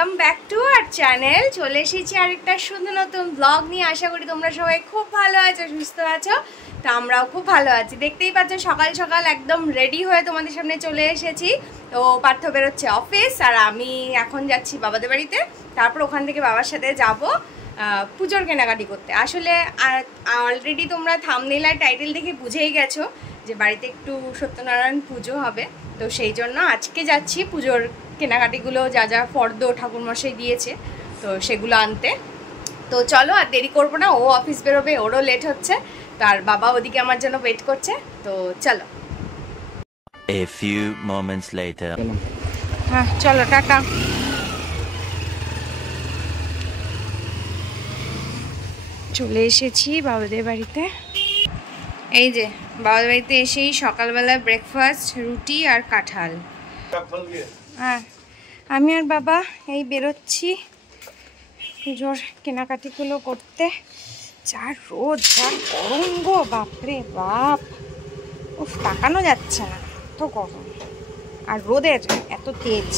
Welcome back to our channel. চলে এসেছি আরেকটা সুন্দর নতুন ব্লগ নিয়ে। আশা করি তোমরা সবাই খুব ভালো আছো, সুস্থ আছো। তো আমরাও খুব ভালো আছি। দেখতেই পাচ্ছ সকাল সকাল একদম রেডি হয়ে তোমাদের সামনে চলে এসেছি। তো পার্থ বেরোচ্ছে অফিস, আর আমি এখন যাচ্ছি বাবাদের বাড়িতে। তারপর ওখান থেকে বাবার সাথে যাব পুজোর কেনাকাটি করতে। আসলে অলরেডি তোমরা থাম্বনেল আর টাইটেল দেখে বুঝেই গেছো যে বাড়িতে একটু সত্যনারায়ণ পুজো হবে। তো সেই জন্য আজকে যাচ্ছি পুজোর কেনাকাটিগুলো, যা যা ফর্দ ঠাকুরমশাই দিয়েছে তো সেগুলো আনতে। তো চলো আর দেরি করবো না, ও অফিস বেরোবে, ওরও লেট হচ্ছে, তার বাবা ওদিকে আমার জন্য ওয়েট করছে। তো চলো। A few moments later. হ্যাঁ চলো, টাটা। চলে এসেছি বাবাদের বাড়িতে। এই যে বাবাদের বাড়িতে এসেই সকালবেলা ব্রেকফাস্ট, রুটি আর কাঁঠাল। হ্যাঁ আমি আর বাবা এই বেরোচ্ছি পুজোর কেনাকাটিগুলো করতে। যা রোদ, যা গরম গো, বাপরে বাপ, উফ তাকানো যাচ্ছে না, এত গরম আর রোদের এত তেজ।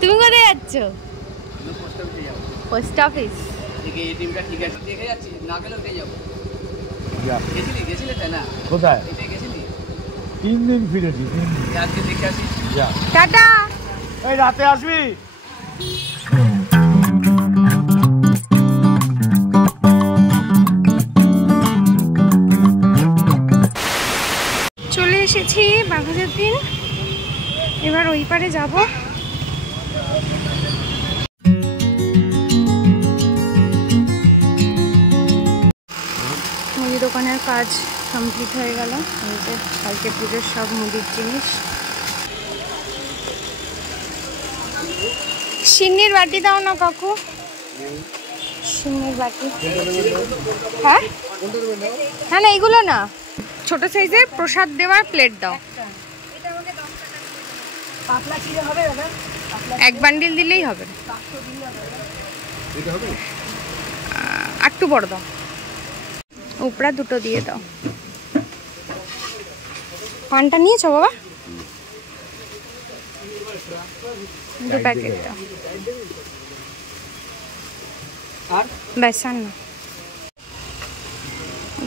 তুমি কোথায় যাচ্ছ? Post office. কোথায়? 3 দিন ফিরেছি। টাটা। এই রাতে আসবি? চলে এসেছি বাঘাযতীন দিন, এবার ওই পারে যাব। মুদি দোকানের কাজ কমপ্লিট হয়ে গেল। এই যে কালকে পুজোর সব মুদির জিনিস। সিন্নির বাটি দাও না কাকু, সিন্নির বাটি। হ্যাঁ হ্যাঁ, না এইগুলো না, ছোট সাইজের প্রসাদ দেওয়ার প্লেট দাও। এক বান্ডিল দিলেই হবে, একটু বড় দাও, উপরা দুটো দিয়ে দাও। পানটা নিয়েছো বাবা? 2 প্যাকেট দাও। বেসান না।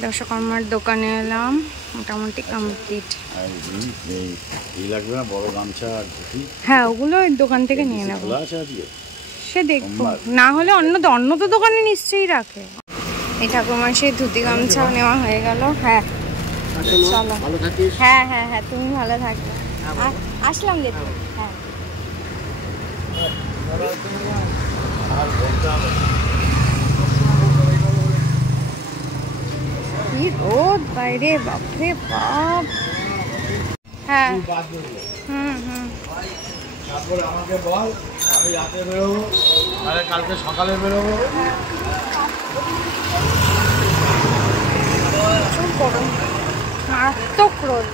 দশকর্মার দোকানে এলাম, মোটামুটি কমপ্লিট। হ্যাঁ ওগুলো ওই দোকান থেকে নিয়ে নেবো, সে দেখবো, না হলে অন্য তো দোকানে নিশ্চয়ই রাখে। এই ঠাকুরমার সেই ধুতি গামছাও নেওয়া হয়ে গেল। হ্যাঁ চলো। হ্যাঁ হ্যাঁ হ্যাঁ, তুমি ভালো থাকবে। আসলাম যেতে। হ্যাঁ কি রোদ বাইরে, বাপরে বাপ। হ্যাঁ হুম হুম। তারপরে আমাকে বল, আমি রাতে বেরোবো, আরে কালকে সকালে বেরোবো। প্রচুর গরম, মারাত্মক রোদ।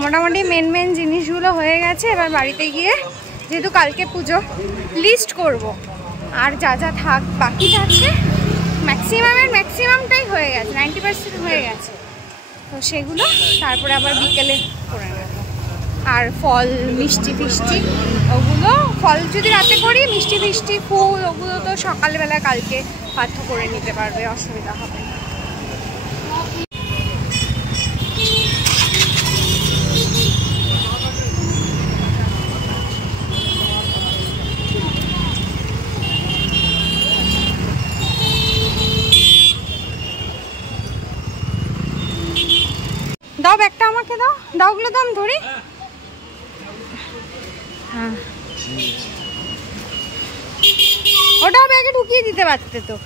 মোটামুটি মেন জিনিসগুলো হয়ে গেছে। এবার বাড়িতে গিয়ে, যেহেতু কালকে পুজো, লিস্ট করব আর যা যা বাকি থাকছে, ম্যাক্সিমামটাই হয়ে গেছে, 90% হয়ে গেছে। তো সেগুলো তারপরে আবার বিকেলে করে নেব। আর ফল, মিষ্টি ফিষ্টি, ওগুলো ফল যদি রাতে করি, মিষ্টি ফিষ্টি, ফুল, ওগুলো তো সকালবেলা কালকে পার্থ করে নিতে পারবে, অসুবিধা হবে না। দাও ব্যাগটা আমাকে দাও, দাওগুলো তো আমি ধরি। হ্যাঁ ওটাও ব্যাগে ঢুকিয়ে দিতে পারতে তো।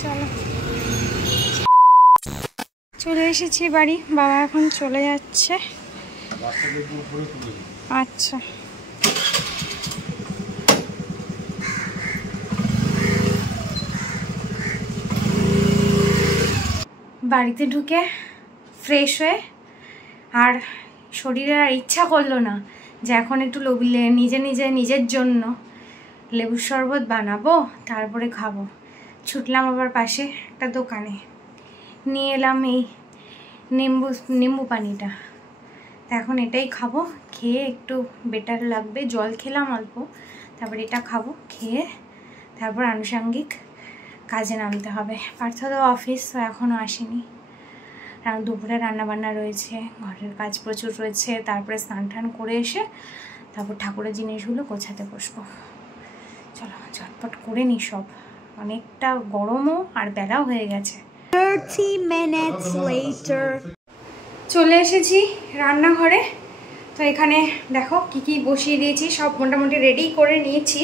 চলো, চলে এসেছি বাড়ি। বাবা এখন চলে যাচ্ছে। আচ্ছা বাড়িতে ঢুকে ফ্রেশ হয়ে আর শরীরে আর ইচ্ছা করলো না যে এখন একটু নিজের জন্য লেবুর শরবত বানাবো, তারপরে খাবো। ছুটলাম আবার পাশে একটা দোকানে, নিয়ে এলাম এই নিম্বু পানিটা। এখন এটাই খাবো, খেয়ে একটু বেটার লাগবে। জল খেলাম অল্প, তারপর এটা খাবো, খেয়ে তারপর আনুষঙ্গিক কাজে নামতে হবে। পার্থ তো অফিস এখনও আসেনি, কারণ দুপুরে রান্নাবান্না রয়েছে, ঘরের কাজ প্রচুর রয়েছে। তারপরে স্নান টান করে এসে তারপর ঠাকুরের জিনিসগুলো গোছাতে বসবো। চলো ঝটপট করে নি সব, অনেকটা গরমও আর বেলাও হয়ে গেছে। 30 minutes later চলে এসেছি রান্নাঘরে। তো এখানে দেখো কি কি বসিয়ে দিয়েছি, সব মোটামুটি রেডি করে নিয়েছি।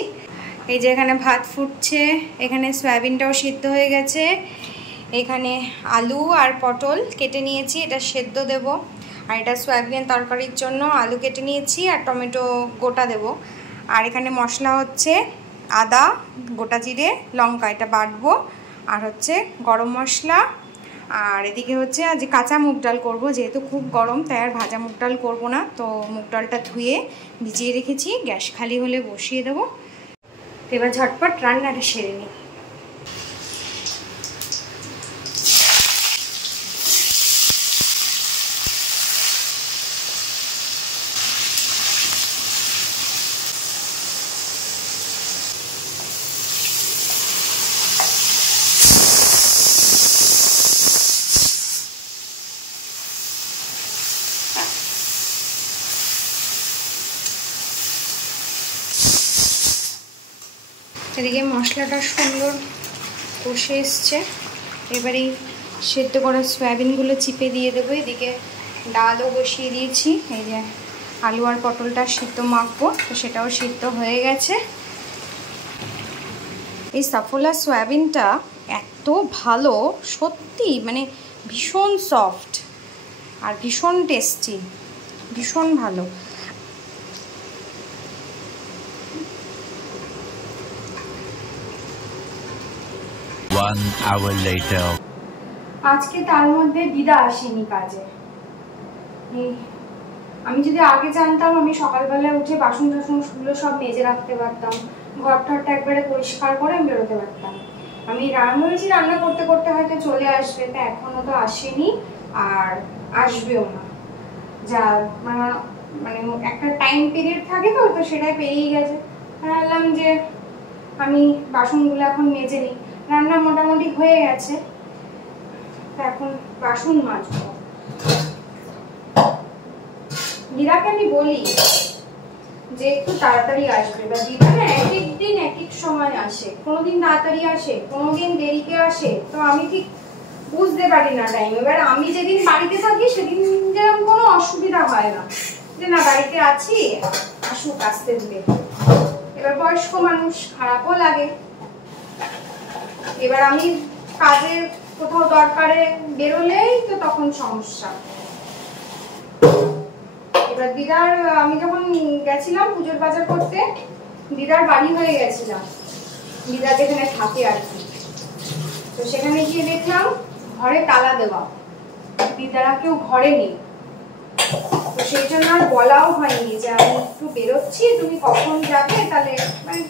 এই যে এখানে ভাত ফুটছে, এখানে সয়াবিনটাও সিদ্ধ হয়ে গেছে, এখানে আলু আর পটল কেটে নিয়েছি, এটা সেদ্ধ দেব। আর এটা সয়াবিনের তরকারির জন্য আলু কেটে নিয়েছি আর টমেটো গোটা দেব। আর এখানে মশলা হচ্ছে আদা, গোটা জিরে, লঙ্কা, এটা বাটবো। আর হচ্ছে গরম মশলা। আর এদিকে হচ্ছে আজ কাঁচা মুগ ডাল করবো, যেহেতু খুব গরম তাই আর ভাজা মুগ ডাল করবো না। তো মুগ ডালটা ধুয়ে ভিজিয়ে রেখেছি, গ্যাস খালি হলে বসিয়ে দেবো। তো এবার ঝটপট রান্নাটা সেরে নিই। এদিকে মশলাটা সুন্দর কষে এসছে, এবারে সেদ্ধ করা সয়াবিনগুলো চিপে দিয়ে দেবো। এদিকে ডালও বসিয়ে দিয়েছি, এই যে আলু আর পটলটা সিদ্ধ মাখবো, তো সেটাও সিদ্ধ হয়ে গেছে। এই সাফোলা সয়াবিনটা এত ভালো, সত্যি মানে ভীষণ সফট আর ভীষণ টেস্টি, ভীষণ ভালো। One hour later. আজকে তার মধ্যে দিদা আসেনি কাজে। আমি যদি আগে জানতাম, আমি সকালবেলা উঠে বাসন টাসনগুলো সব মেজে রাখতে পারতাম, ঘর ঠরটা একবারে পরিষ্কার করে আমি বেরোতে পারতাম। আমি রান্না করতে করতে হয়তো চলে আসবে, তা এখনো তো আসেনি আর আসবেও না। যা মানে একটা টাইম পিরিয়ড থাকে, তো সেটাই পেরিয়ে গেছে। ভাবলাম যে আমি বাসনগুলো এখন মেজে নিই। রান্না মোটামুটি হয়ে গেছে, এখন বাসন মাজবো। দিদাকে আমি বলি যে একটু তাড়াতাড়ি আসবে, বা দিদা না এক এক দিন এক এক সময় আসে, কোনোদিন তাড়াতাড়ি আসে, কোনোদিন দেরিতে আসে। তো আমি ঠিক বুঝতে পারি না টাইম। এবার আমি যেদিন বাড়িতে থাকি সেদিন যেরকম কোনো অসুবিধা হয় না, যে না বাড়িতে আছি, আসুক, আসতে দিলে। এবার বয়স্ক মানুষ, খারাপও লাগে। এবার আমি কাজে কোথাও দরকারে বেরোলেই তো তখন সমস্যা। এবার দিদার, আমি যখন গেছিলাম পুজোর বাজার করতে, দিদার বাড়ি হয়ে গেছিলাম, দিদা যেখানে থাকে আর কি। তো সেখানে গিয়ে দেখলাম ঘরে তালা দেওয়া, দিদারা কেউ ঘরে নেই। তো সেই জন্য আর বলাও হয়নি যে আমি একটু বেরোচ্ছি, তুমি কখন যাবে, তাহলে মানে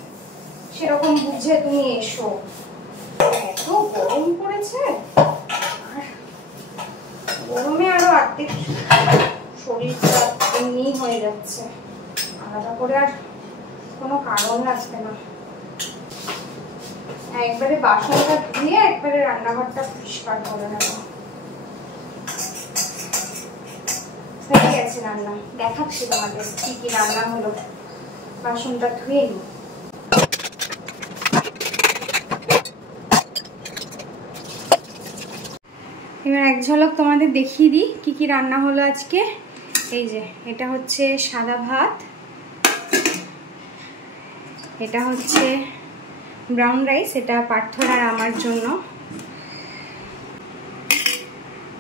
সেরকম বুঝে তুমি এসো। এত গরম পড়েছে, আর গরমে আরো অর্ধেক শরীরটা এমনি হয়ে যাচ্ছে, আলাদা করে আর কোনো কারণ লাগবে না। একবারে বাসনটা ধুয়ে একবারে রান্নাঘরটা পরিষ্কার করে নেব। হয়ে গেছে রান্না, দেখাচ্ছি তোমাদের কি কি রান্না হলো। বাসনটা ধুয়ে নিই। এবার এক ঝলক তোমাদের দেখিয়ে দিই কি কি রান্না হলো আজকে। এই যে এটা হচ্ছে সাদা ভাত, এটা হচ্ছে ব্রাউন রাইস, এটা পার্থর আর আমার জন্য।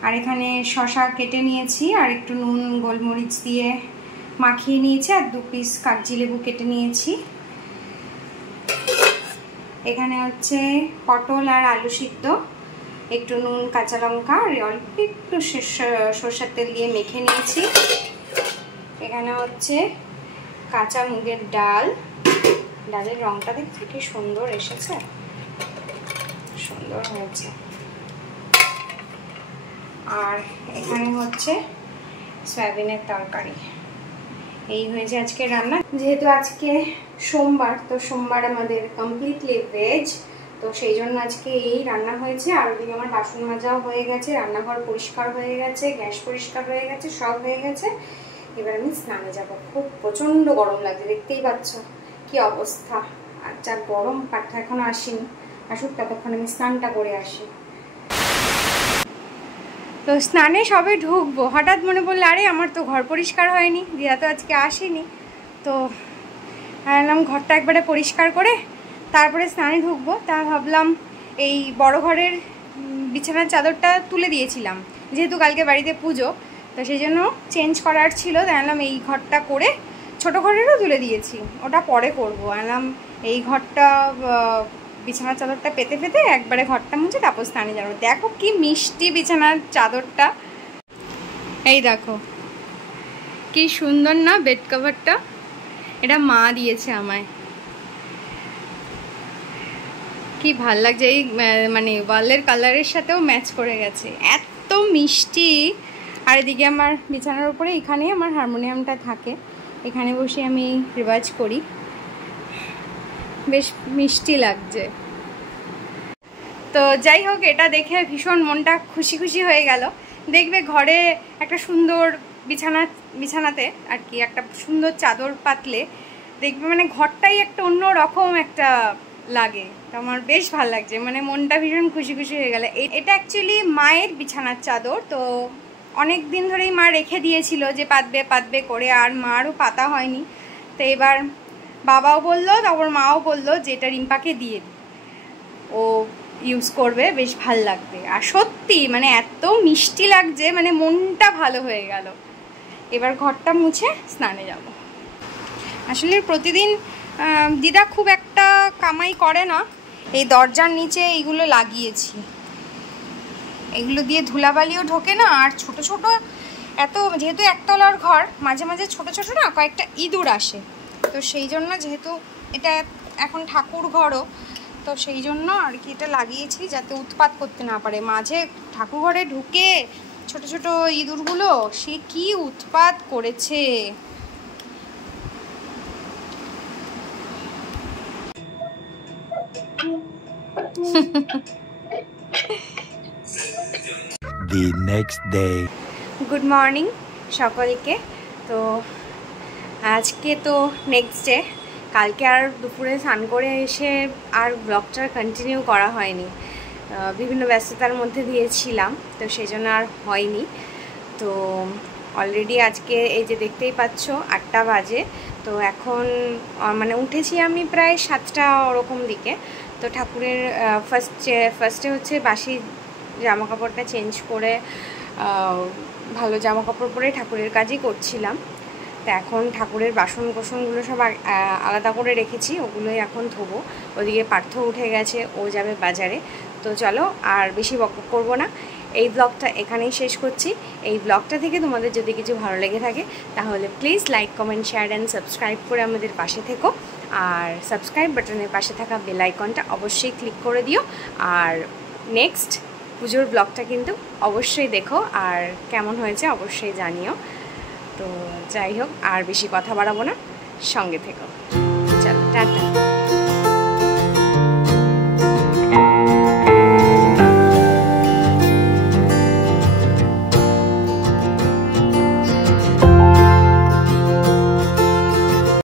আর এখানে শসা কেটে নিয়েছি আর একটু নুন গোলমরিচ দিয়ে মাখিয়ে নিয়েছি, আর 2 পিস কাগজি লেবু কেটে নিয়েছি। এখানে হচ্ছে পটল আর আলু সিদ্ধ, একটু নুন কাঁচা লঙ্কা আর অল্প একটু সরষের তেল দিয়ে মেখে নিয়েছি। এখানে হচ্ছে কাঁচা মুগের ডাল, ডালের রংটা দেখছি কি সুন্দর এসেছে, সুন্দর হয়েছে। আর এখানে হচ্ছে সয়াবিনের তরকারি। এই হয়েছে আজকে রান্না। যেহেতু আজকে সোমবার, তো সোমবার আমাদের কমপ্লিটলি ভেজ, তো সেই জন্য আজকে এই রান্না হয়েছে। আর ওদিকে আমার বাসন মাজাও হয়ে গেছে, রান্নাঘর পরিষ্কার হয়ে গেছে, গ্যাস পরিষ্কার হয়ে গেছে, সব হয়ে গেছে। এবার আমি স্নানে যাব। খুব প্রচণ্ড গরম লাগছে, দেখতেই পাচ্ছ কি অবস্থা। আর যা গরম, পাঠা এখনো আসেনি, আসুক ততক্ষণ আমি স্নানটা করে আসি। তো স্নানে সবে ঢুকবো, হঠাৎ মনে পড়লো আরে আমার তো ঘর পরিষ্কার হয়নি, দিয়া তো আজকে আসেনি। তো ভাবলাম ঘরটা একবারে পরিষ্কার করে তারপরে স্নানে ঢুকবো। তা ভাবলাম এই বড় ঘরের বিছানার চাদরটা তুলে দিয়েছিলাম, যেহেতু কালকে বাড়িতে পুজো, তো সেই জন্য চেঞ্জ করার ছিল। জানলাম এই ঘরটা করে, ছোট ঘরেরও তুলে দিয়েছি, ওটা পরে করবো। আনলাম এই ঘরটা বিছানার চাদরটা পেতে পেতে একবারে ঘরটা মুছে তারপর স্নানে যাবো। দেখো কি মিষ্টি বিছানার চাদরটা, এই দেখো কি সুন্দর না বেড কভারটা, এটা মা দিয়েছে আমায়। কি ভাল লাগছে, এই মানে ওয়ালের কালারের সাথেও ম্যাচ করে গেছে, এত মিষ্টি। আর এদিকে আমার বিছানার উপরে এখানে আমার হারমোনিয়ামটা থাকে, এখানে বসে আমি রিওয়াজ করি, বেশ মিষ্টি লাগছে। তো যাই হোক, এটা দেখে ভীষণ মনটা খুশি খুশি হয়ে গেল। দেখবে ঘরে একটা সুন্দর বিছানাতে আর কি একটা সুন্দর চাদর পাতলে দেখবে মানে ঘরটাই একটা অন্য রকম একটা লাগে। তো আমার বেশ ভালো লাগছে, মানে মনটা ভীষণ খুশি খুশি হয়ে গেল। এটা অ্যাকচুয়ালি মায়ের বিছানার চাদর, তো অনেক দিন ধরেই মা রেখে দিয়েছিল যে পাতবে পাতবে করে, আর মারও পাতা হয়নি। তো এবার বাবাও বললো, তারপর মাও বললো যে এটা রিম্পাকে দিয়ে ও ইউজ করবে, বেশ ভাল লাগবে। আর সত্যি মানে এত মিষ্টি লাগছে, মানে মনটা ভালো হয়ে গেল। এবার ঘরটা মুছে স্নানে যাব। আসলে প্রতিদিন দিদা খুব একটা কামাই করে না, এই দরজার নিচে এইগুলো লাগিয়েছি, এগুলো দিয়ে ধুলাবালিও ঢোকে না। আর ছোট ছোট এত, যেহেতু একতলার ঘর, মাঝে মাঝে ছোট ছোট না কয়েকটা ইঁদুর আসে, তো সেই জন্য যেহেতু এটা এখন ঠাকুর ঘরও, তো সেই জন্য আর কি এটা লাগিয়েছি যাতে উৎপাত করতে না পারে। মাঝে ঠাকুর ঘরে ঢুকে ছোট ছোট ইঁদুরগুলো সে কি উৎপাত করেছে। The next day. Good morning সকলকে। তো আজকে তো নেক্সট ডে, কালকে আর দুপুরে স্নান করে এসে আর ব্লগটা কন্টিনিউ করা হয়নি, বিভিন্ন ব্যস্ততার মধ্যে দিয়েছিলাম, তো সেই জন্য আর হয়নি। তো অলরেডি আজকে এই যে দেখতেই পাচ্ছ 8টা বাজে, তো এখন মানে উঠেছি আমি প্রায় 7টা ওরকম দিকে। তো ঠাকুরের ফার্স্টে হচ্ছে বাসি জামা কাপড়টা চেঞ্জ করে ভালো জামা কাপড় পরে ঠাকুরের কাজই করছিলাম। তো এখন ঠাকুরের বাসন কোসনগুলো সব আলাদা করে রেখেছি, ওগুলোই এখন ধোবো। ওদিকে পার্থ উঠে গেছে, ও যাবে বাজারে। তো চলো আর বেশি বকবক করবো না, এই ব্লগটা এখানেই শেষ করছি। এই ব্লগটা থেকে তোমাদের যদি কিছু ভালো লেগে থাকে তাহলে please like comment share and subscribe করে আমাদের পাশে থেকো। আর সাবস্ক্রাইব বাটনের পাশে থাকা বেল আইকনটা অবশ্যই ক্লিক করে দিও। আর নেক্সট পুজোর ব্লগটা কিন্তু অবশ্যই দেখো, আর কেমন হয়েছে অবশ্যই জানিও। তো যাই হোক, আর বেশি কথা বাড়াবো না, সঙ্গে থেকো। চলো টাটা।